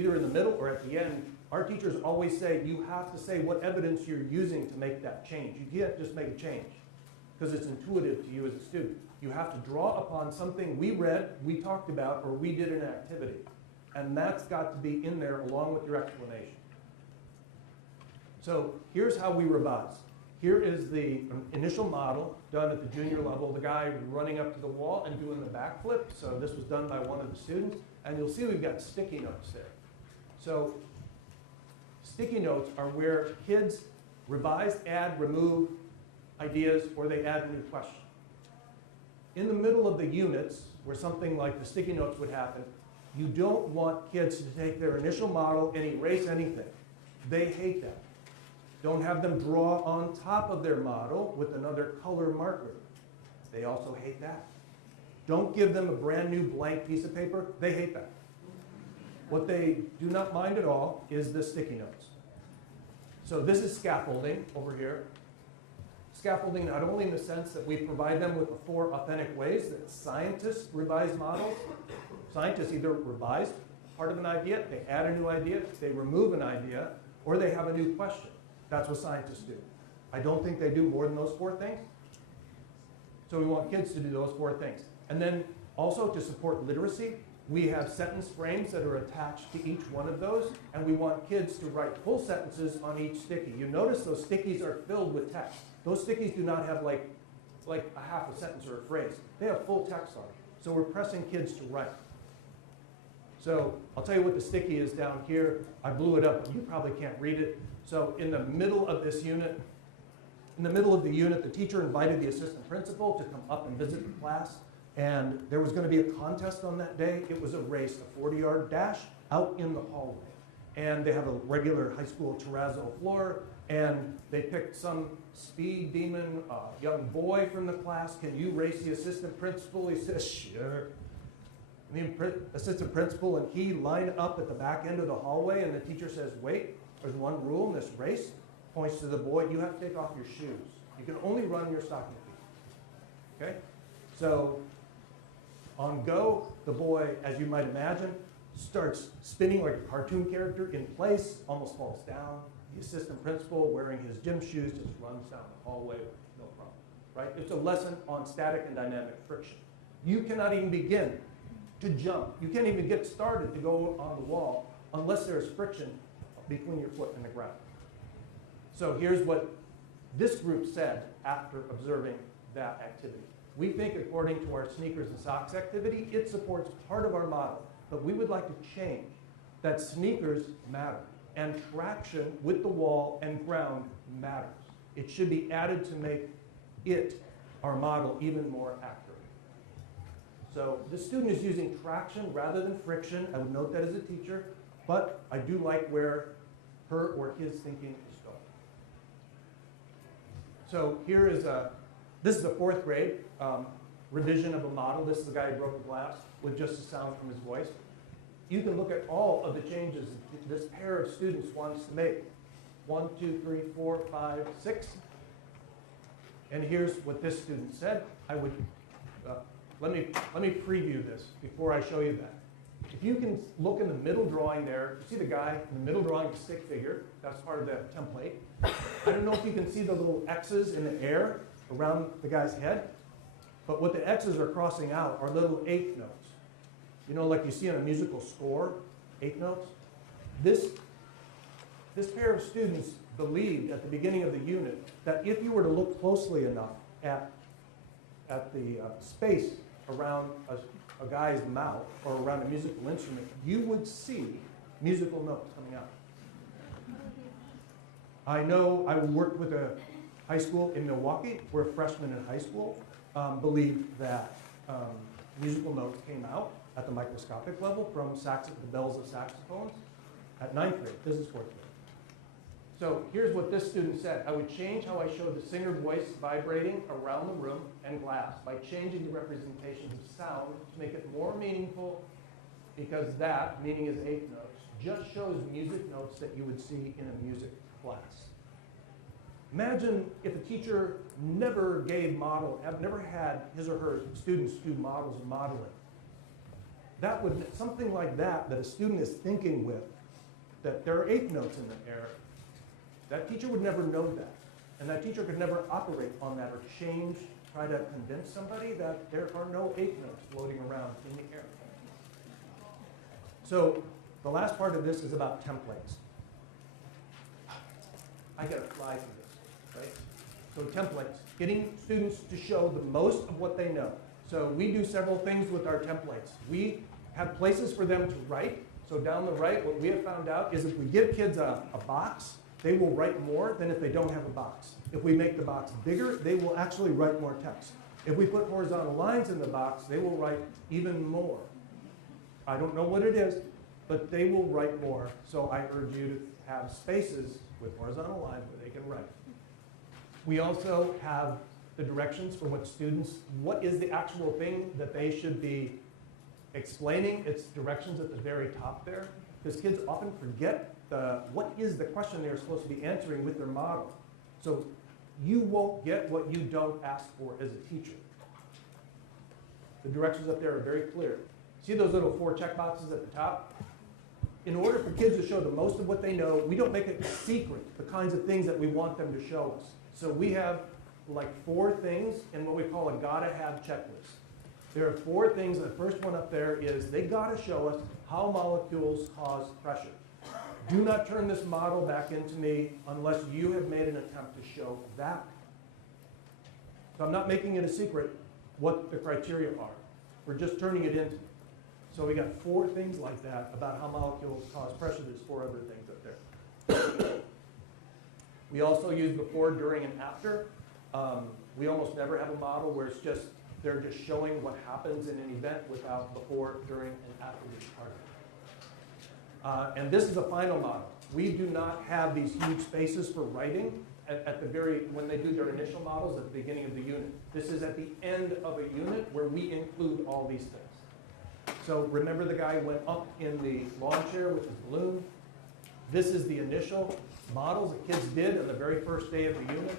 either in the middle or at the end, our teachers always say you have to say what evidence you're using to make that change. You can't just make a change because it's intuitive to you as a student. You have to draw upon something we read, we talked about, or we did an activity. And that's got to be in there along with your explanation. So here's how we revise. Here is the initial model done at the junior level, the guy running up to the wall and doing the backflip. So this was done by one of the students. And you'll see we've got sticky notes there. So sticky notes are where kids revise, add, remove ideas, or they add a new question. In the middle of the units, where something like the sticky notes would happen, you don't want kids to take their initial model and erase anything. They hate that. Don't have them draw on top of their model with another color marker. They also hate that. Don't give them a brand new blank piece of paper. They hate that. What they do not mind at all is the sticky notes. So this is scaffolding over here. Scaffolding not only in the sense that we provide them with the 4 authentic ways that scientists revise models. Scientists either revise part of an idea, they add a new idea, they remove an idea, or they have a new question. That's what scientists do. I don't think they do more than those 4 things. So we want kids to do those 4 things. And then also to support literacy, we have sentence frames that are attached to each one of those, and we want kids to write full sentences on each sticky. You notice those stickies are filled with text. Those stickies do not have like a half a sentence or a phrase. They have full text on it. So we're pressing kids to write. So I'll tell you what the sticky is down here. I blew it up, but you probably can't read it. So in the middle of this unit, the teacher invited the assistant principal to come up and visit the class. And there was going to be a contest on that day. It was a race, a 40-yard dash out in the hallway. And they have a regular high school terrazzo floor. And they picked some speed demon young boy from the class. Can you race the assistant principal? He says, sure. And the assistant principal and he line up at the back end of the hallway. And the teacher says, wait, there's one rule in this race. Points to the boy, you have to take off your shoes. You can only run in your stocking feet. Okay? So on go, the boy, as you might imagine, starts spinning like a cartoon character in place, almost falls down. The assistant principal, wearing his gym shoes, just runs down the hallway with no problem. Right? It's a lesson on static and dynamic friction. You cannot even begin to jump. You can't even get started to go on the wall unless there's friction between your foot and the ground. So here's what this group said after observing that activity. We think, according to our sneakers and socks activity, it supports part of our model, but we would like to change that sneakers matter and traction with the wall and ground matters. It should be added to make it, our model, even more accurate. So the student is using traction rather than friction. I would note that as a teacher, but I do like where her or his thinking is going. So here is this is a 4th grade revision of a model. This is the guy who broke the glass with just the sound from his voice. You can look at all of the changes this pair of students wants to make. 1, 2, 3, 4, 5, 6. And here's what this student said. I would let me preview this before I show you that. If you can look in the middle drawing there, you see the guy in the middle drawing, the stick figure. That's part of the template. I don't know if you can see the little X's in the air around the guy's head, but what the X's are crossing out are little 8th notes. You know, like you see in a musical score, 8th notes. This pair of students believed at the beginning of the unit that if you were to look closely enough at the space around a guy's mouth or around a musical instrument, you would see musical notes coming out. I know I worked with a high school in Milwaukee where freshmen in high school believed that musical notes came out at the microscopic level from the bells of saxophones at 9th grade. This is 4th grade. So here's what this student said. I would change how I showed the singer voice vibrating around the room and glass by changing the representations of sound to make it more meaningful, because that, meaning is 8th notes, just shows music notes that you would see in a music class. Imagine if a teacher never never had his or her students do models of modeling. that would, something like that a student is thinking with, that there are eighth notes in the air, that teacher would never know that. And that teacher could never operate on that or try to convince somebody that there are no eighth notes floating around in the air. So the last part of this is about templates. I got a slide for this, right? So templates, getting students to show the most of what they know. So we do several things with our templates. We have places for them to write. So down the right, what we have found out is if we give kids a box, they will write more than if they don't have a box. If we make the box bigger, they will actually write more text. If we put horizontal lines in the box, they will write even more. I don't know what it is, but they will write more. So I urge you to have spaces with horizontal lines where they can write. We also have the directions for what is the actual thing that they should be explaining. It's directions at the very top there, because kids often forget what is the question they're supposed to be answering with their model. So you won't get what you don't ask for as a teacher. The directions up there are very clear. See those little 4 check boxes at the top? In order for kids to show the most of what they know, we don't make it secret, the kinds of things that we want them to show us. So we have like 4 things in what we call a gotta have checklist. There are 4 things. The first one up there is they gotta show us how molecules cause pressure. Do not turn this model back into me unless you have made an attempt to show that. So I'm not making it a secret what the criteria are. We're just turning it into. So we got 4 things like that about how molecules cause pressure. There's 4 other things up there. We also use before, during, and after. We almost never have a model where it's just, they're just showing what happens in an event without before, during, and after each part. And this is a final model. We do not have these huge spaces for writing when they do their initial models at the beginning of the unit. This is at the end of a unit where we include all these things. So remember the guy went up in the lawn chair with his balloon? This is the initial models the kids did on the very first day of the unit.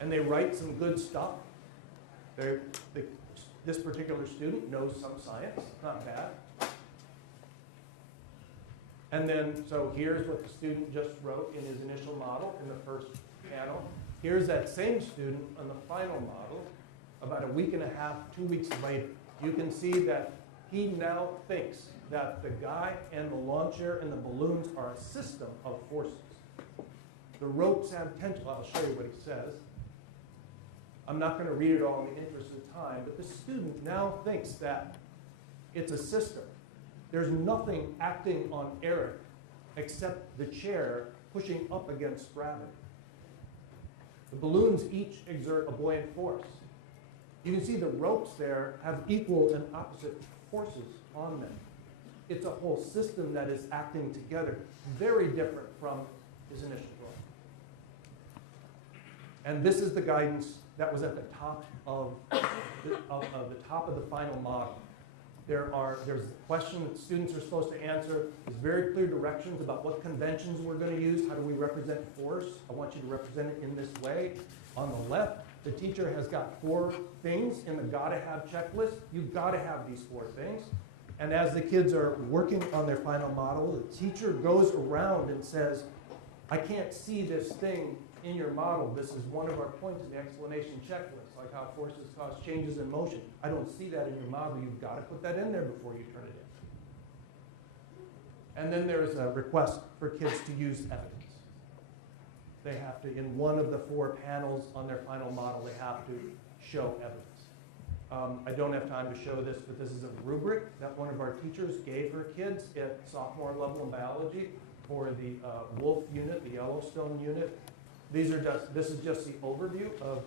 And they write some good stuff. This particular student knows some science, not bad. And then, so here's what the student just wrote in his initial model in the first panel. Here's that same student on the final model about a week and a half, 2 weeks later. You can see that he now thinks that the guy and the lawn chair and the balloons are a system of forces. The ropes have tension. I'll show you what he says. I'm not going to read it all in the interest of time, but the student now thinks that it's a system. There's nothing acting on Eric except the chair pushing up against gravity. The balloons each exert a buoyant force. You can see the ropes there have equal and opposite forces on them. It's a whole system that is acting together, very different from his initial drawing. And this is the guidance that was at the top of the final model. There's a question that students are supposed to answer. There's very clear directions about what conventions we're going to use. How do we represent force? I want you to represent it in this way. On the left, the teacher has got 4 things in the gotta have checklist. You've got to have these 4 things. And as the kids are working on their final model, the teacher goes around and says, I can't see this thing in your model. This is one of our points in the explanation checklist, like how forces cause changes in motion. I don't see that in your model. You've got to put that in there before you turn it in. And then there's a request for kids to use evidence. They have to, in one of the 4 panels on their final model, they have to show evidence. I don't have time to show this, but this is a rubric that one of our teachers gave her kids at sophomore level in biology for the Wolf unit, the Yellowstone unit. This is just the overview of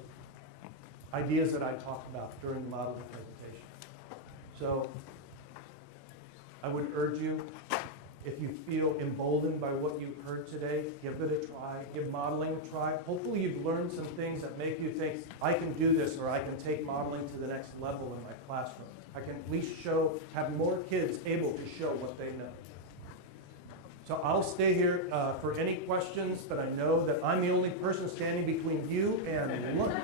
ideas that I talked about during the model presentation. So I would urge you, if you feel emboldened by what you've heard today, give it a try, give modeling a try. Hopefully you've learned some things that make you think, I can do this, or I can take modeling to the next level in my classroom. I can at least have more kids able to show what they know. So I'll stay here for any questions, but I know that I'm the only person standing between you and lunch.